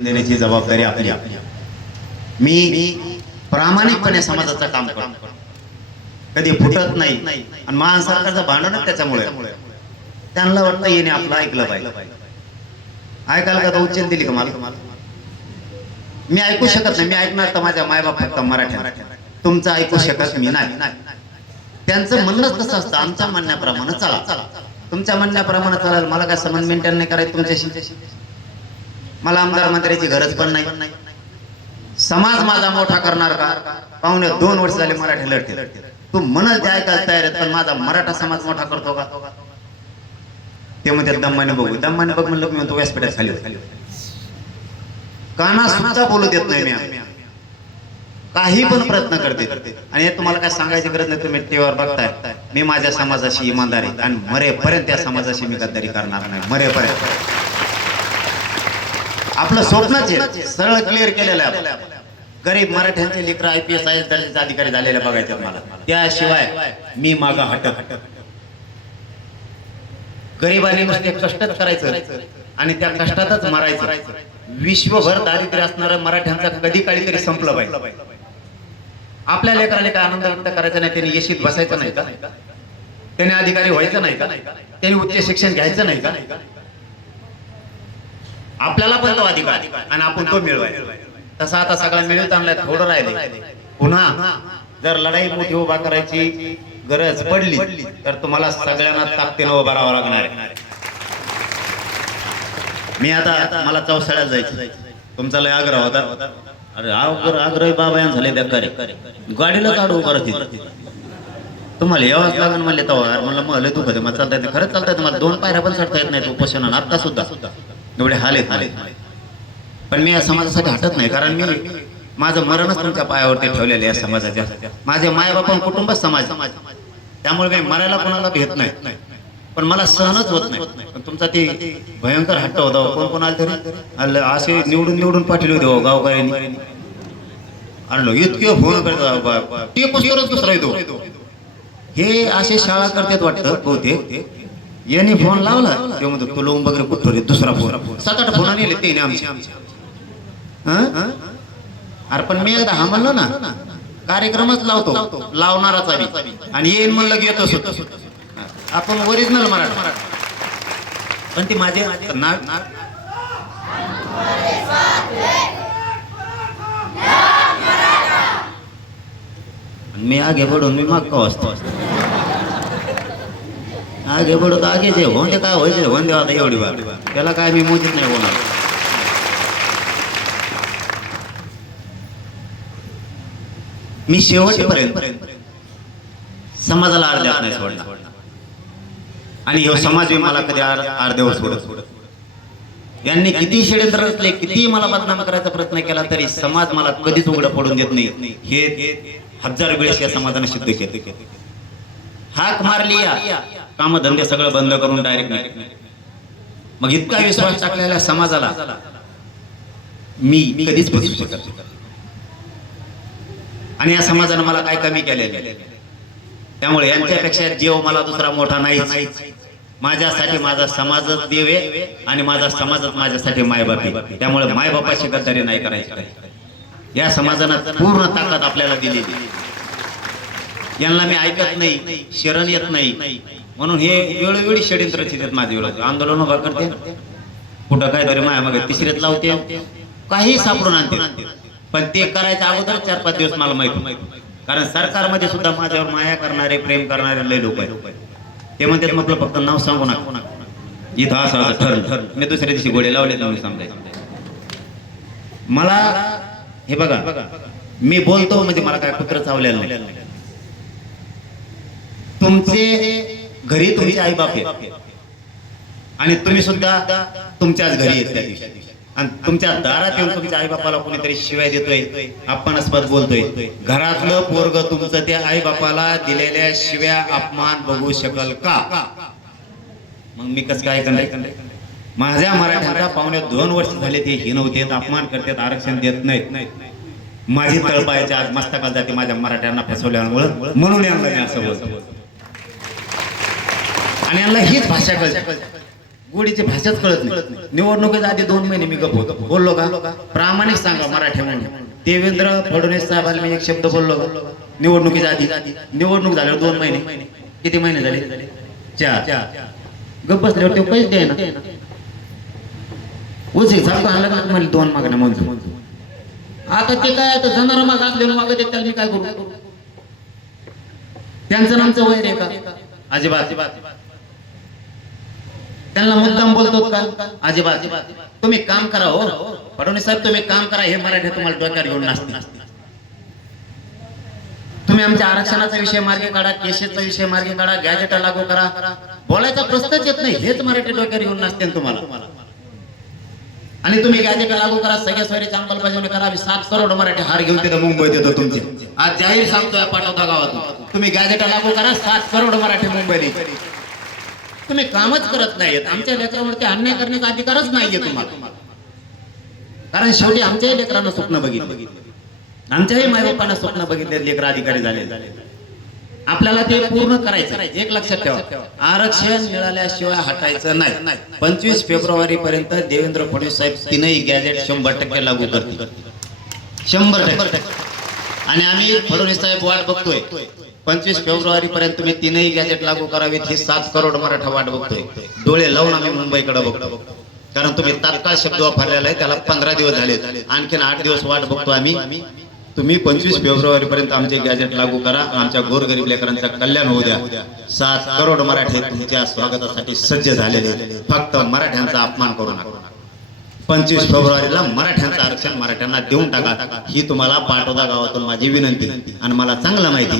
देण्याची जबाबदारी आपली मी प्रामाणिकपणे समाजाचं काम करतो. कधी फुटत नाही आणि महासरकारचं भांडणच त्याच्यामुळे. त्यांना वाटतं येणे आपलं ऐकलं पाहिजे. ऐकायला का उच्चन दिली का मला? मी ऐकू शकत नाही. मी ऐकणार तर माझ्या मायबाप फक्त मराठी तुमचं ऐकू शकत मी नाही. त्यांचं म्हणणंच तसं असतं. आमच्या म्हणण्याप्रमाणे चला. तुमच्या म्हणण्याप्रमाणे चालेल. मला काय संबंध मेंटेन नाही करायचं तुमच्याशी? मला आमदार मंत्र्याची गरज पण नाही. समाज माझा मोठा करणार का? पाहुणे दोन वर्ष झाले मराठी लढते तू म्हणत ते ऐकायला तयार आहे पण माझा मराठा समाज मोठा करतो का? ते म्हणते दम्माने बघू दम्माने बघ म्हणलं मी म्हणतो व्यासपीठात खाली खाली काना सुद्धा बोलू देत नाही मी काही पण प्रयत्न करते आणि तुम्हाला काय सांगायची गरज नाही तुम्ही टीव्हीवर बघताय. मी माझ्या समाजाशी इमानदारी आणि मरेपर्यंत त्या समाजाशी मी गद्दारी करणार नाही. मरेपर्यंत. आपलं स्वप्नच आहे. सरळ क्लिअर केलेलं आहे. गरीब मराठ्यांचे लेकर I P S I S दर्जाचे अधिकारी झालेले बघायचे मला त्याशिवाय मी मागा हटत गरीबाने नुसते कष्टच करायचं आणि त्या कष्टातच मरायचं. विश्वभर दारिद्र्य असणारं मराठ्यांचा कधी काळी तरी संपलं पाहिजे. आपल्या लेकराने काय आनंद व्यक्त करायचा नाही त्यांनी येशीत बसायचं नाही का? त्याने अधिकारी व्हायचं नाही का? त्यांनी उच्च शिक्षण घ्यायचं नाही का? आपल्याला पण तो अधिकार आणि आपण तो मिळवाय तसा आता सगळा मिळवत आणलाय थोडं राहिले. पुन्हा जर लढाई मोठी उभा करायची गरज पडली तर तुम्हाला सगळ्यांना ताकदीनं उभा राहावं लागणार आहे. मी आता मला चौसाळ्यात जायचं तुमचा लय आग्रह होता. अरे आग्रह आग्रही बाबा यांना झाले बेकारी गाडीला काढू उभा तुम्हाला यावंच लागेल म्हणले तेव्हा म्हणलं मला दुखत आहे मला खरंच चालता मला दोन पायऱ्या पण चढता येत नाही उपोषण आता सुद्धा. एवढे हाल आहेत हाले पण मी या समाजासाठी हटत नाही कारण मी माझं मरणच तुमच्या पायावरती ठेवलेलं आहे या समाजाच्या. माझे मायबापा कुटुंब समाज त्यामुळे मी मरायला कोणाला भेट नाही. पण मला सहनच होत नाही. पण तुमचा ते भयंकर हट्ट होता. कोण कोण आले तरी? असे निवडून निवडून पाठवले होते हो गावकऱ्यांनी. आणलो इतके फोन करतात दुसरा येतो. हे असे शाळा करतात वाटतं बहुतेक. याने फोन लावला ते म्हणतो तो लोन वगैरे कुठं रे दुसरा फोन. सात आठ फोन नेले ते आमचे. अरे पण मी एकदा हा म्हणलो ना कार्यक्रमच लावतो लावणाराच आम्ही. आणि येईन म्हणलं की येतोच होतो. आपण ओरिजिनल मराठा. पण ते माझे मी आगे पडून मी मागतो असतो आगे बढू तर आगे जे होते काय व्हायचे होऊन देवा आता एवढी बाब त्याला काय मी मोजीत नाही होणार मी शेवटपर्यंत समाजाला अर्ध्या नाही सोडला आणि ह्यो समाज मी मला कधी आर- अर्ध्यावर सोडत यांनी किती षडयंत्र असले किती मला बदनाम करायचा प्रयत्न केला तरी समाज मला कधीच उघडं पडून देत नाही. हे हजार वेळेस या समाजाने सिद्ध केलं. हाक मारली या. कामधंदे सगळं बंद करून डायरेक्ट मग इतका विश्वास टाकलेल्या समाजाला मी कधीच बघू शकत आणि या समाजानं मला काय कमी केले त्यामुळे यांच्यापेक्षा जीव मला दुसरा मोठा नाही माझ्यासाठी माझा समाजच देव आहे आणि माझा समाजच माझ्यासाठी मायबाप आहे. त्यामुळे मायबापाशी गद्दारी नाही करायची या समाजानं पूर्ण ताकद आपल्याला दिलेली यांना मी ऐकत नाही शरण येत नाही. म्हणून हे वेळोवेळी षडयंत्र चिरत माझे विरोध आंदोलन उभा करते. कुठं काय माया मग तिसरीत लावते. काही सापडून आणते. पण ते करायच्या अगोदर चार पाच दिवस मला माहिती कारण सरकारमध्ये सुद्धा माझ्यावर माया करणारे प्रेम करणारे लय लोक आहेत. ते म्हणतात म्हटलं फक्त नाव सांगू नका. इथं असं असं ठरलं. मी दुसऱ्या दिवशी गोळे लावले लावून समजायचं. मला हे बघा मी बोलतो म्हणजे मला काय कुत्र चावलेलं नाही. तुमचे घरी तुमचे आई बाप आहेत. आणि तुम्ही सुद्धा तुमच्याच घरी येत त्या दिवशी. आणि तुमच्या दारात येऊन तुमच्या आई बापाला कोणीतरी शिवाय देतोय अपमानास्पद बोलतोय. घरातलं पोरग तुमचं त्या आई बापाला दिलेल्या शिव्या अपमान बघू शकल का? मग मी कसं काय करणार? माझ्या मराठ्यांचा पाहुणे दोन वर्ष झाले ते हिनवतेत अपमान करतात आरक्षण देत नाहीत. माझी तळपायच्या आज मस्तकात जाते माझ्या मराठ्यांना फसवल्यामुळं. म्हणून यांना असं बोलतो आणि यांना हीच भाषा कळते. गोडीची भाषाच कळत नाही. निवडणुकीच्या आधी दोन महिने मी गप होतो. बोललो का? प्रामाणिक सांगा मराठी देवेंद्र फडणवीस साहेबांना मी एक शब्द बोललो का? निवडणुकीच्या आधी. निवडणूक झाल्यावर दोन महिने. किती महिने झाले? चार. गप बसल्यावर ते पैसे द्याय ना उजे सारखं आलं का? म्हणले दोन मागण्या मंजूर. आता ते काय आता जाणार माग असले माग आहेत, त्याला मी काय करू? त्यांचं नामचं वैर आहे का? अजिबात अजिबात. त्यांना मुद्दाम बोलतो का? अजिबात. तुम्ही काम करा हो. फडणवीस साहेब तुम्ही काम करा. हे मराठी तुम्हाला डोक्यावर घेऊन नसते तुम्ही आमच्या आरक्षणाचा विषय मार्गे काढा केशेचा विषय मार्गे काढा गॅजेट लागू करा. बोलायचा प्रश्नच येत नाही. हेच मराठी डोक्यावर घेऊन नसते तुम्हाला. आणि तुम्ही गॅजेट लागू करा सगळ्या सोयरीची अंमलबजावणी करा. सात करोड मराठी हार घेऊन तिथं मुंबईत येतो तुमचे. आज जाहीर सांगतोय पाठवता गावात तुम्ही गॅजेट लागू करा सात करोड मराठी मुंबईत तुम्ही कामच करत नाहीत आमच्या लेकरावरती अन्याय करण्याचा अधिकारच नाहीये तुम्हाला. कारण शेवटी आमच्याही लेकरांना स्वप्न बघितलं. आमच्याही मायबापांना स्वप्न बघितले लेकर अधिकारी झाले. आपल्याला ते पूर्ण करायचं एक लक्षात ठेवा. आरक्षण मिळाल्याशिवाय हटायचं नाही. पंचवीस फेब्रुवारी पर्यंत देवेंद्र फडणवीस साहेब तीनही गॅजेट शंभर टक्के लागू करतील. शंभर टक्के. आणि आम्ही फडणवीस साहेब वाट बघतोय. पंचवीस फेब्रुवारी पर्यंत तुम्ही तीनही गॅजेट लागू करावीत ही सात करोड मराठा वाट बघतोय. डोळे लावून आम्ही मुंबईकडे बघतो. कारण तुम्ही तात्काळ शब्द वापरलेला आहे त्याला पंधरा दिवस झाले आणखीन आठ दिवस वाट बघतो आम्ही. तुम्ही पंचवीस फेब्रुवारी पर्यंत आमचे गॅजेट लागू करा. आमच्या गोरगरीब लेकरांचं कल्याण होऊ द्या. सात करोड मराठे तुमच्या स्वागतासाठी सज्ज झालेले फक्त मराठ्यांचा अपमान करू नका. पंचवीस फेब्रुवारीला मराठ्यांचं आरक्षण मराठ्यांना देऊन टाका. ही तुम्हाला पाटोदा गावातून माझी विनंती. आणि मला चांगलं माहिती